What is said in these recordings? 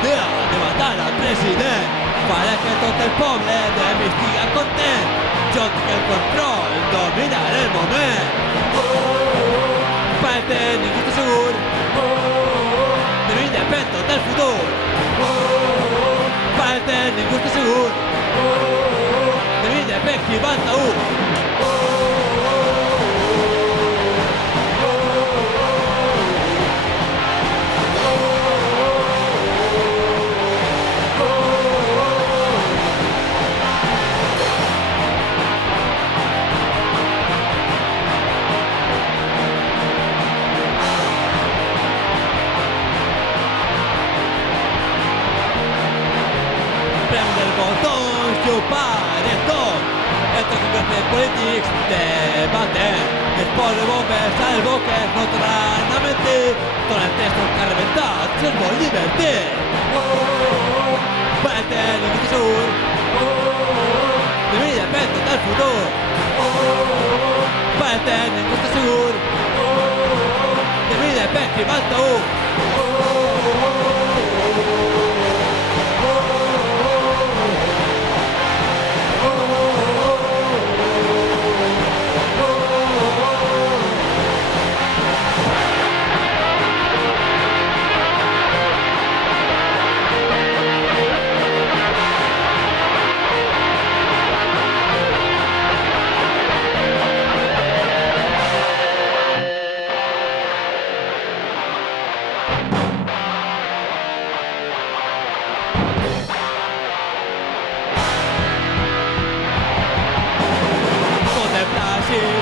idea de matar al president. Para que tot el poble de mi estiga content. Jo tinc el control, dominar el moment. Perquè ningú està segur de mi depèn tot el futur. Perquè ningú està segur de mi depèn qui va al taüt. Prendre el botó, xupar tot. Estos conversos polítics debaten. Els pobles bombers als boques no tornaran a mentir. Tornen textos que han rebentat, si es vol divertir. Perquè ningú està segur de mi depèn tot el futur. Perquè ningú està segur de mi depèn qui va al taüt.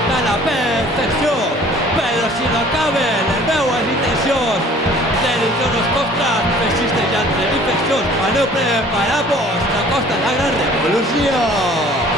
A la perfecció, però si no caben les meues intencions. Religions nos costat, feixistes i altres infeccions. Aneu preparant-vos, que costa la gran revolució.